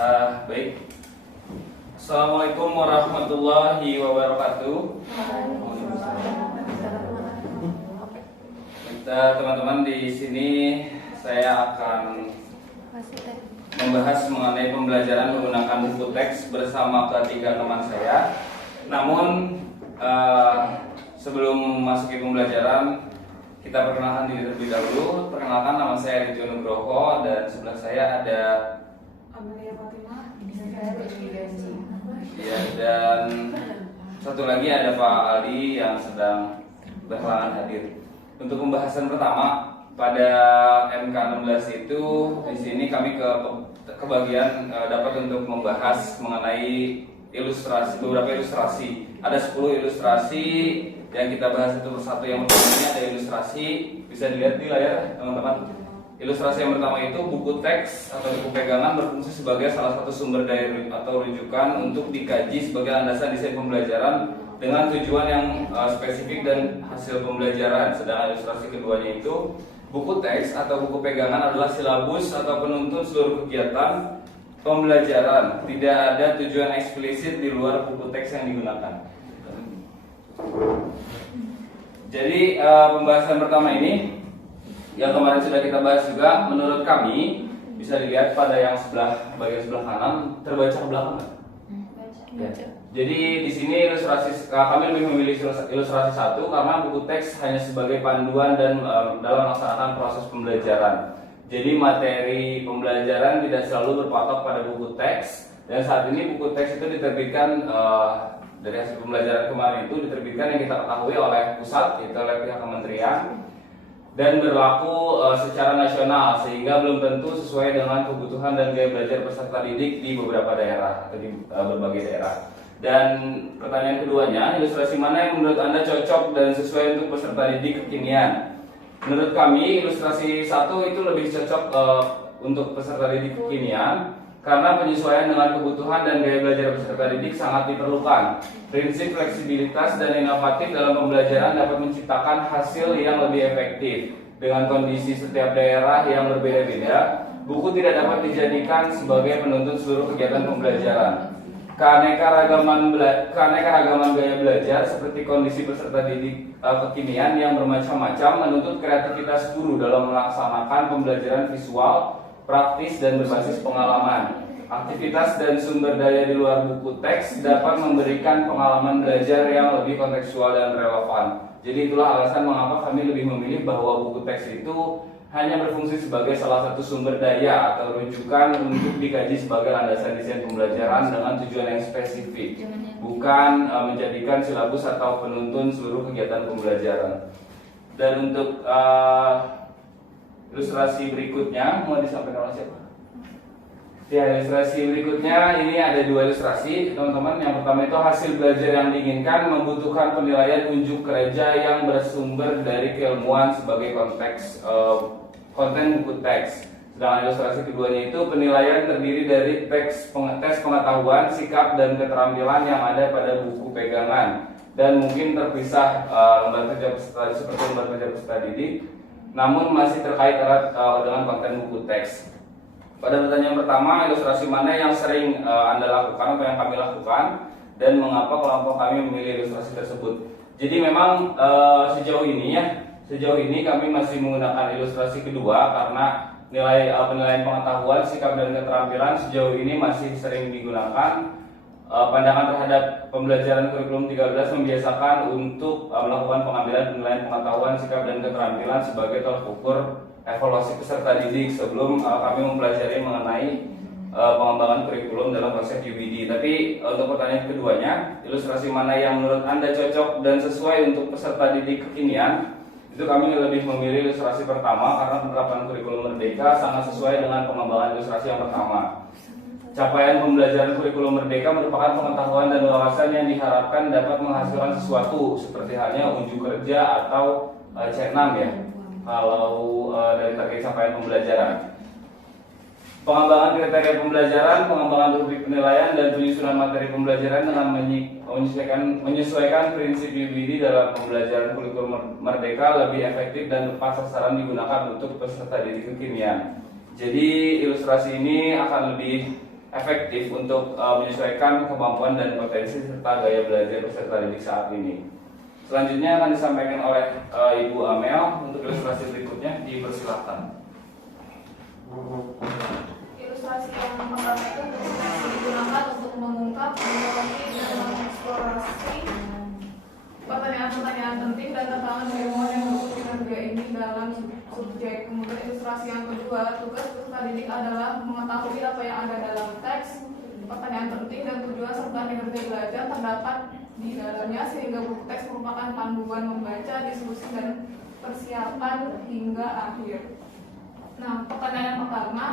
Baik. Assalamualaikum warahmatullahi wabarakatuh. Kita teman-teman di sini saya akan membahas mengenai pembelajaran menggunakan buku teks bersama ketiga teman saya. Namun sebelum memasuki pembelajaran, kita perkenalkan diri terlebih dahulu. Perkenalkan, nama saya Ridho Nugroho dan sebelah saya ada Amelia Fatimah. ya, dan satu lagi ada Pak Ali yang sedang berhalangan hadir. Untuk pembahasan pertama pada MK16 itu, di sini kami ke bagian dapat untuk membahas mengenai ilustrasi, beberapa ilustrasi. Ada 10 ilustrasi yang kita bahas satu persatu. Yang pertama ini ada ilustrasi, bisa dilihat di layar teman-teman. Ilustrasi yang pertama itu buku teks atau buku pegangan berfungsi sebagai salah satu sumber daya atau rujukan untuk dikaji sebagai landasan desain pembelajaran dengan tujuan yang spesifik dan hasil pembelajaran. Sedangkan ilustrasi keduanya itu buku teks atau buku pegangan adalah silabus atau penuntun seluruh kegiatan pembelajaran. Tidak ada tujuan eksplisit di luar buku teks yang digunakan. Jadi pembahasan pertama ini yang kemarin sudah kita bahas juga, menurut kami bisa dilihat pada yang bagian sebelah kanan, terbaca ke belakang kan? Ya. Jadi di sini kami lebih memilih ilustrasi 1 karena buku teks hanya sebagai panduan dan dalam melaksanakan proses pembelajaran. Jadi materi pembelajaran tidak selalu berpatok pada buku teks, dan saat ini buku teks itu diterbitkan dari hasil pembelajaran kemarin itu diterbitkan yang kita ketahui oleh pusat, yaitu oleh pihak kementerian, dan berlaku secara nasional sehingga belum tentu sesuai dengan kebutuhan dan gaya belajar peserta didik di beberapa daerah atau di berbagai daerah. Dan pertanyaan keduanya, ilustrasi mana yang menurut Anda cocok dan sesuai untuk peserta didik kekinian? Menurut kami ilustrasi 1 itu lebih cocok untuk peserta didik kekinian karena penyesuaian dengan kebutuhan dan gaya belajar peserta didik sangat diperlukan. Prinsip fleksibilitas dan inovatif dalam pembelajaran dapat menciptakan hasil yang lebih efektif. Dengan kondisi setiap daerah yang berbeda-beda, buku tidak dapat dijadikan sebagai penuntun seluruh kegiatan pembelajaran. Keanekaragaman gaya belajar seperti kondisi peserta didik kekinian yang bermacam-macam menuntut kreativitas guru dalam melaksanakan pembelajaran visual, praktis, dan berbasis pengalaman. Aktivitas dan sumber daya di luar buku teks dapat memberikan pengalaman belajar yang lebih kontekstual dan relevan. Jadi itulah alasan mengapa kami lebih memilih bahwa buku teks itu hanya berfungsi sebagai salah satu sumber daya atau rujukan untuk dikaji sebagai landasan desain pembelajaran dengan tujuan yang spesifik, bukan menjadikan silabus atau penuntun seluruh kegiatan pembelajaran. Dan untuk ilustrasi berikutnya mau disampaikan oleh siapa? Ya, ilustrasi berikutnya ini ada 2 ilustrasi, teman-teman. Yang pertama itu hasil belajar yang diinginkan membutuhkan penilaian unjuk kerja yang bersumber dari keilmuan sebagai konteks konten buku teks. Sedangkan ilustrasi keduanya itu penilaian terdiri dari tes pengetahuan, sikap, dan keterampilan yang ada pada buku pegangan dan mungkin terpisah lembar kerja peserta seperti lembar kerja peserta didik, namun masih terkait erat dengan konten buku teks. Pada pertanyaan pertama, ilustrasi mana yang sering Anda lakukan atau yang kami lakukan, dan mengapa kelompok kami memilih ilustrasi tersebut? Jadi memang sejauh ini kami masih menggunakan ilustrasi kedua karena penilaian pengetahuan, sikap, dan keterampilan sejauh ini masih sering digunakan. Pandangan terhadap pembelajaran kurikulum 13 membiasakan untuk melakukan pengambilan penilaian pengetahuan, sikap, dan keterampilan sebagai tolak ukur evaluasi peserta didik sebelum kami mempelajari mengenai pengembangan kurikulum dalam konsep UBD. Tapi untuk pertanyaan keduanya, ilustrasi mana yang menurut Anda cocok dan sesuai untuk peserta didik kekinian? Itu kami lebih memilih ilustrasi pertama karena penerapan kurikulum merdeka sangat sesuai dengan pengembangan ilustrasi yang pertama. Capaian pembelajaran kurikulum merdeka merupakan pengetahuan dan wawasan yang diharapkan dapat menghasilkan sesuatu seperti halnya unjuk kerja atau C6 ya, kalau dari terkait capaian pembelajaran. Pengembangan kriteria pembelajaran, pengembangan rubrik penilaian, dan penyusunan materi pembelajaran dengan menyesuaikan prinsip UBD dalam pembelajaran kurikulum merdeka lebih efektif dan tepat sasaran digunakan untuk peserta didik kekinian. Jadi ilustrasi ini akan lebih efektif untuk menyesuaikan kemampuan dan potensi serta gaya belajar peserta didik saat ini. Selanjutnya akan disampaikan oleh Ibu Amel untuk ilustrasi berikutnya, dipersilakan. Ilustrasi yang pertama itu digunakan untuk mengungkap, meneliti, dan mengeksplorasi pertanyaan-pertanyaan penting dan tantangan ilmuwan yang mendukung kinerja ini dalam subjek. Kemudian ilustrasi yang kedua, tugas peserta didik adalah mengetahui apa yang ada dalam teks, pertanyaan penting dan tujuan serta kinerja belajar terdapat di dalamnya, sehingga buku teks merupakan panduan membaca, diskusi, dan persiapan hingga akhir. Nah, pertanyaan yang pertama,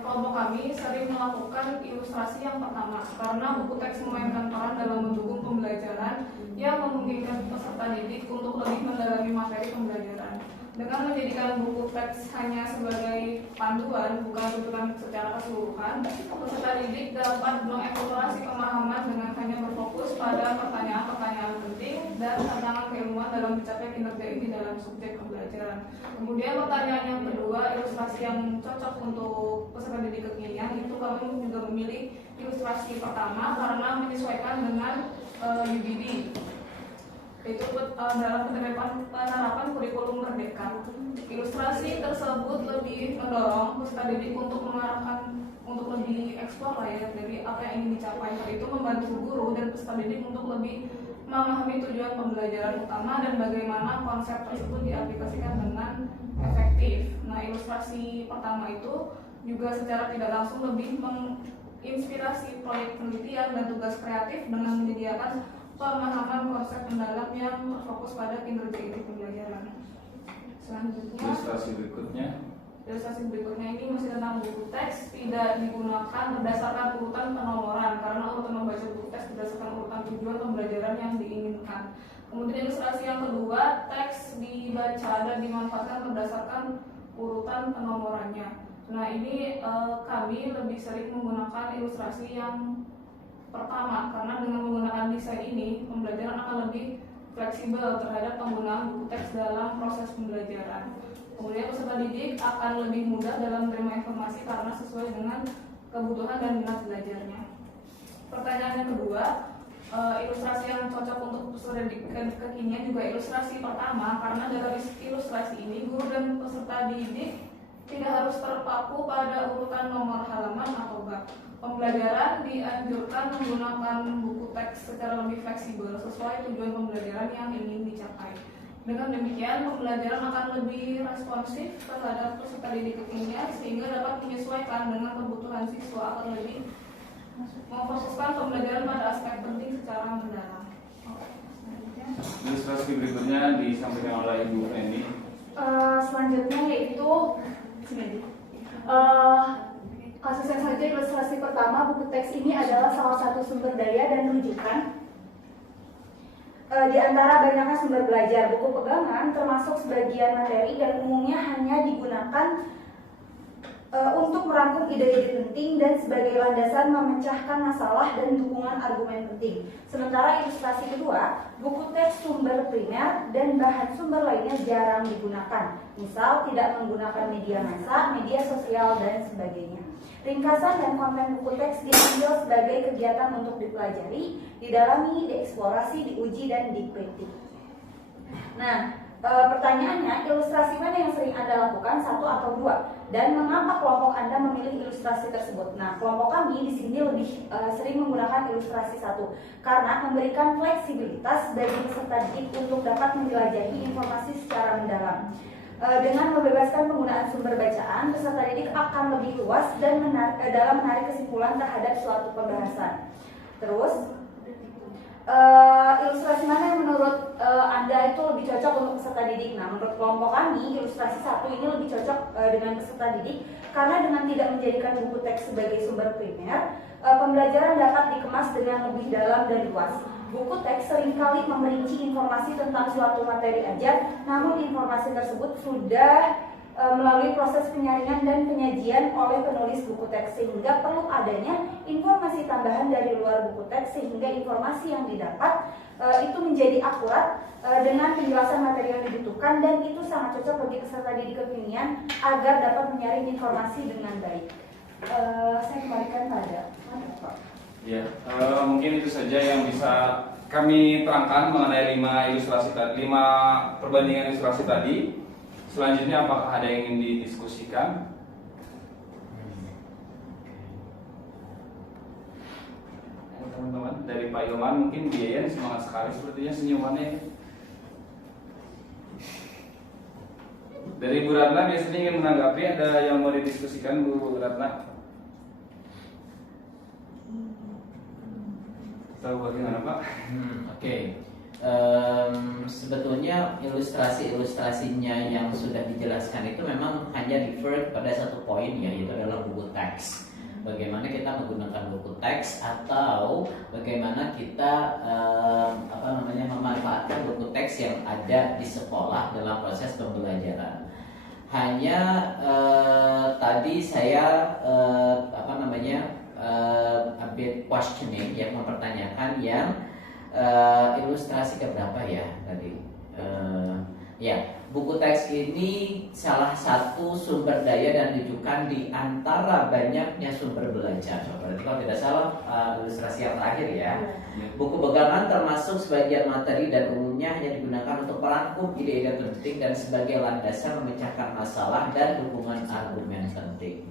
kelompok kami sering melakukan ilustrasi yang pertama karena buku teks memainkan peran dalam mendukung pembelajaran yang memungkinkan peserta didik untuk lebih mendalami materi pembelajaran. Dengan menjadikan buku teks hanya sebagai panduan, bukan rujukan secara keseluruhan, peserta didik dapat mengeksplorasi pemahaman dengan hanya berfokus pada pertanyaan-pertanyaan penting dan tantangan keilmuan dalam mencapai kinerja ini dalam subjek pembelajaran. Kemudian pertanyaan yang kedua, ilustrasi yang cocok untuk peserta didik kekinian, itu kami juga memilih ilustrasi pertama karena menyesuaikan dengan UBD, yaitu dalam penerapan kurikulum merdeka. Ilustrasi tersebut lebih mendorong peserta didik untuk mengarahkan untuk lebih eksplor ya dari apa yang ingin dicapai. Hal itu membantu guru dan peserta didik untuk lebih memahami tujuan pembelajaran utama dan bagaimana konsep tersebut diaplikasikan dengan efektif. Nah, ilustrasi pertama itu juga secara tidak langsung lebih menginspirasi proyek penelitian dan tugas kreatif dengan menyediakan pemahaman konsep mendalam yang berfokus pada kinerja inti pembelajaran. Selanjutnya, ilustrasi berikutnya ini masih tentang buku teks, tidak digunakan berdasarkan urutan penomoran karena urutan membaca buku teks berdasarkan urutan tujuan pembelajaran yang diinginkan. Kemudian ilustrasi yang kedua, teks dibaca dan dimanfaatkan berdasarkan urutan penomorannya. Nah, ini kami lebih sering menggunakan ilustrasi yang pertama karena dengan menggunakan desain ini pembelajaran akan lebih fleksibel terhadap penggunaan buku teks dalam proses pembelajaran. Kemudian peserta didik akan lebih mudah dalam menerima informasi karena sesuai dengan kebutuhan dan minat belajarnya. Pertanyaan yang kedua, ilustrasi yang cocok untuk peserta didik kekinian juga ilustrasi pertama karena dalam ilustrasi ini guru dan peserta didik tidak harus terpaku pada urutan nomor halaman atau bab. Pembelajaran dianjurkan menggunakan buku teks secara lebih fleksibel sesuai tujuan pembelajaran yang ingin dicapai. Dengan demikian, pembelajaran akan lebih responsif terhadap peserta didik kekinian sehingga dapat menyesuaikan dengan kebutuhan siswa akan lebih memfokuskan pembelajaran pada aspek penting secara mendalam. Ilustrasi berikutnya disampaikan oleh Ibu Eni. Selanjutnya yaitu kasus yang selanjutnya, ilustrasi pertama, buku teks ini adalah salah satu sumber daya dan rujukan di antara banyaknya sumber belajar. Buku pegangan termasuk sebagian materi dan umumnya hanya digunakan untuk merangkum ide-ide penting dan sebagai landasan memecahkan masalah dan dukungan argumen penting. Sementara ilustrasi kedua, buku teks sumber primer dan bahan sumber lainnya jarang digunakan. Misal tidak menggunakan media massa, media sosial, dan sebagainya. Ringkasan dan konten buku teks diambil sebagai kegiatan untuk dipelajari, didalami, dieksplorasi, diuji, dan dikritik. Nah, pertanyaannya, ilustrasi mana yang sering Anda lakukan, satu atau dua? Dan mengapa kelompok Anda memilih ilustrasi tersebut? Nah, kelompok kami di sini lebih sering menggunakan ilustrasi satu karena memberikan fleksibilitas bagi peserta didik untuk dapat menjelajahi informasi secara mendalam. Dengan membebaskan penggunaan sumber bacaan, peserta didik akan lebih luas dan dalam menarik kesimpulan terhadap suatu pembahasan. Terus, ilustrasi mana yang menurut Anda itu lebih cocok untuk peserta didik? Nah, menurut kelompok kami, ilustrasi satu ini lebih cocok dengan peserta didik karena dengan tidak menjadikan buku teks sebagai sumber primer, pembelajaran dapat dikemas dengan lebih dalam dan luas. Buku teks seringkali memerinci informasi tentang suatu materi ajar, namun informasi tersebut sudah melalui proses penyaringan dan penyajian oleh penulis buku teks sehingga perlu adanya informasi tambahan dari luar buku teks sehingga informasi yang didapat itu menjadi akurat dengan penjelasan materi yang dibutuhkan dan itu sangat cocok bagi peserta didik kekinian agar dapat menyaring informasi dengan baik. Saya kembalikan pada Pak. Ya, mungkin itu saja yang bisa kami terangkan mengenai 5 ilustrasi tadi, 5 perbandingan ilustrasi tadi. Selanjutnya apakah ada yang ingin didiskusikan? Teman-teman dari Pak Ilman, mungkin Biayan semangat sekali sepertinya senyumannya. Dari Bu Ratna biasanya ingin menanggapi, ada yang mau didiskusikan Bu Ratna? Tahu bagaimana Pak? Oke. Sebetulnya ilustrasi-ilustrasinya yang sudah dijelaskan itu memang hanya refer pada satu poin, yaitu adalah buku teks. Bagaimana kita menggunakan buku teks atau bagaimana kita memanfaatkan buku teks yang ada di sekolah dalam proses pembelajaran. Hanya tadi saya a bit questioning, yang mempertanyakan yang ilustrasi keberapa ya tadi? Buku teks ini salah satu sumber daya dan rujukan di antara banyaknya sumber belajar. Berarti kalau tidak salah ilustrasi yang terakhir ya. Buku pegangan termasuk sebagian materi dan umumnya hanya digunakan untuk merangkum ide-ide penting dan sebagai landasan memecahkan masalah dan dukungan argumen penting.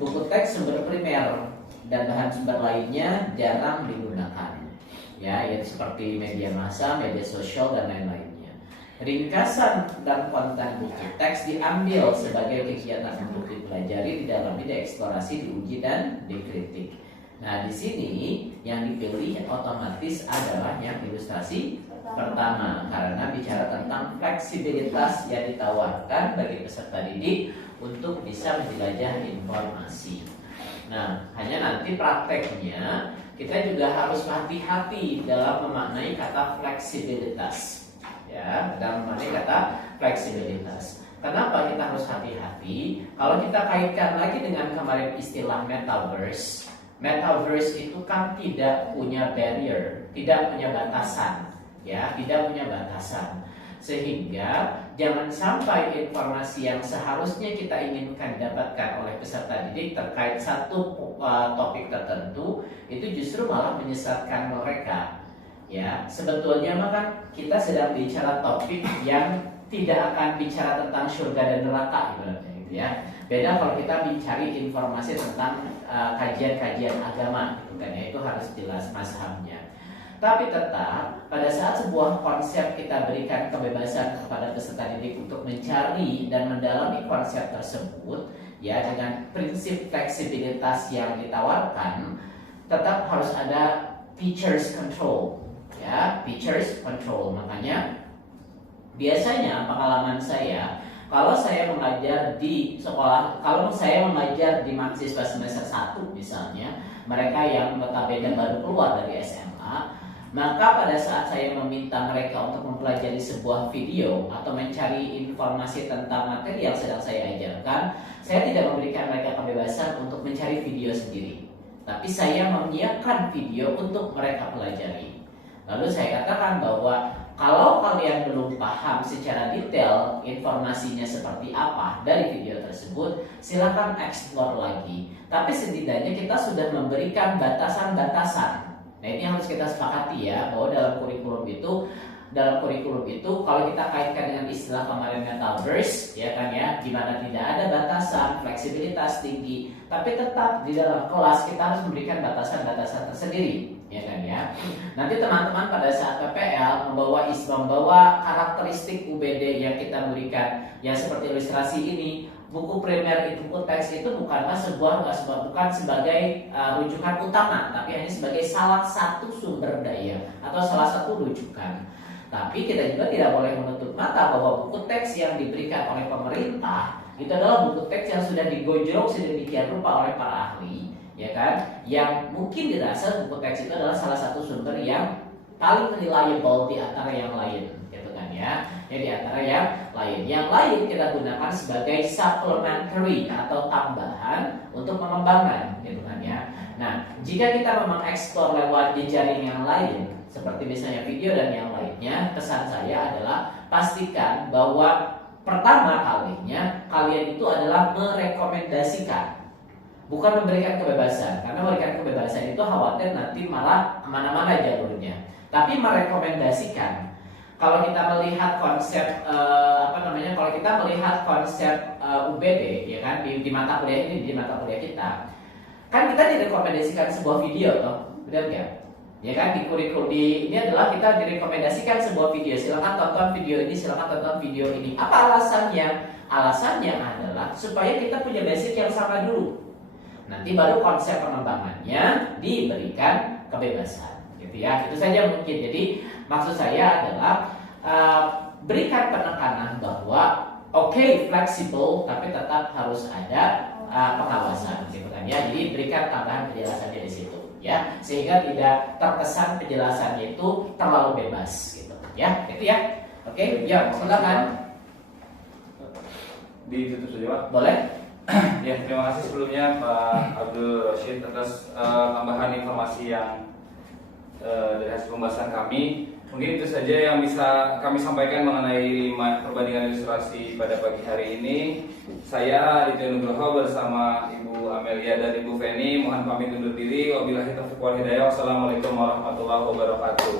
Buku teks sumber primer dan bahan sumber lainnya jarang digunakan. Ya, yaitu seperti media massa, media sosial dan lain-lainnya. Ringkasan dan konten buku teks diambil sebagai kegiatan untuk dipelajari, didalami, dieksplorasi, diuji dan dikritik. Nah, di sini yang dipilih otomatis adalah yang ilustrasi pertama karena bicara tentang fleksibilitas yang ditawarkan bagi peserta didik untuk bisa menjelajah informasi. Nah, hanya nanti prakteknya kita juga harus hati-hati dalam memaknai kata fleksibilitas. Ya, dalam memaknai kata fleksibilitas. Kenapa kita harus hati-hati? Kalau kita kaitkan lagi dengan kemarin istilah metaverse, metaverse itu kan tidak punya barrier, tidak punya batasan, ya, tidak punya batasan. Sehingga jangan sampai informasi yang seharusnya kita inginkan didapatkan oleh peserta didik terkait satu topik tertentu itu justru malah menyesatkan mereka. Ya, sebetulnya kan kita sedang bicara topik yang tidak akan bicara tentang surga dan neraka gitu ya. Beda kalau kita mencari informasi tentang kajian-kajian agama gitu kan ya, itu harus jelas mazhabnya. Tapi tetap pada saat sebuah konsep kita berikan kebebasan kepada peserta didik untuk mencari dan mendalami konsep tersebut ya dengan prinsip fleksibilitas yang ditawarkan, tetap harus ada teachers control. Ya, teachers control. Makanya biasanya pengalaman saya kalau saya mengajar di sekolah, kalau saya mengajar di mahasiswa semester 1 misalnya, mereka yang notabene baru keluar dari SMA, maka pada saat saya meminta mereka untuk mempelajari sebuah video atau mencari informasi tentang materi yang sedang saya ajarkan, saya tidak memberikan mereka kebebasan untuk mencari video sendiri, tapi saya menyiapkan video untuk mereka pelajari. Lalu saya katakan bahwa kalau kalian belum paham secara detail informasinya seperti apa dari video tersebut, silakan explore lagi. Tapi setidaknya kita sudah memberikan batasan-batasan. Nah, ini harus kita sepakati ya, bahwa dalam kurikulum itu kalau kita kaitkan dengan istilah kemarin metaverse ya kan ya, di mana tidak ada batasan, fleksibilitas tinggi, tapi tetap di dalam kelas kita harus memberikan batasan-batasan tersendiri ya kan ya. Nanti teman-teman pada saat PPL membawa karakteristik UBD yang kita berikan yang seperti ilustrasi ini, buku primer itu, buku teks itu bukan sebagai rujukan utama, tapi hanya sebagai salah satu sumber daya atau salah satu rujukan. Tapi kita juga tidak boleh menutup mata bahwa buku teks yang diberikan oleh pemerintah itu adalah buku teks yang sudah digojlok sedemikian rupa oleh para ahli, ya kan? Yang mungkin dirasa buku teks itu adalah salah satu sumber yang paling reliable di antara yang lain, gitu kan ya? Di antara yang lain kita gunakan sebagai supplementary atau tambahan untuk pengembangan, gitu kan ya? Nah, jika kita memang eksplor lewat jejaring yang lain, seperti misalnya video dan yang lainnya, pesan saya adalah pastikan bahwa pertama kalinya kalian itu adalah merekomendasikan, bukan memberikan kebebasan, karena memberikan kebebasan itu khawatir nanti malah kemana-mana jalurnya. Tapi merekomendasikan, kalau kita melihat konsep kalau kita melihat konsep UBD, ya kan, di mata kuliah ini, di mata kuliah kita, kan kita direkomendasikan sebuah video, toh, benar nggak? Ya kan, di kurikulum ini adalah kita direkomendasikan sebuah video, silakan tonton video ini, silakan tonton video ini. Apa alasannya? Alasannya adalah supaya kita punya basic yang sama dulu. Nanti baru konsep pengembangannya diberikan kebebasan, gitu ya. Itu saja mungkin. Jadi maksud saya adalah berikan penekanan bahwa oke, fleksibel, tapi tetap harus ada pengawasan, gitu kan ya. Jadi berikan tambahan penjelasannya di situ, ya, sehingga tidak terkesan penjelasannya itu terlalu bebas, gitu, ya. Itu ya. Oke, ya, silakan. Ditutup saja, Pak. Boleh. Ya, terima kasih sebelumnya Pak Abdul Rashid atas tambahan informasi yang dari hasil pembahasan kami. Mungkin itu saja yang bisa kami sampaikan mengenai perbandingan ilustrasi pada pagi hari ini. Saya Aditya Nugroho bersama Ibu Amelia dan Ibu Feni mohon pamit undur diri. Wabillahi taufiq wal hidayah. Wassalamualaikum warahmatullahi wabarakatuh.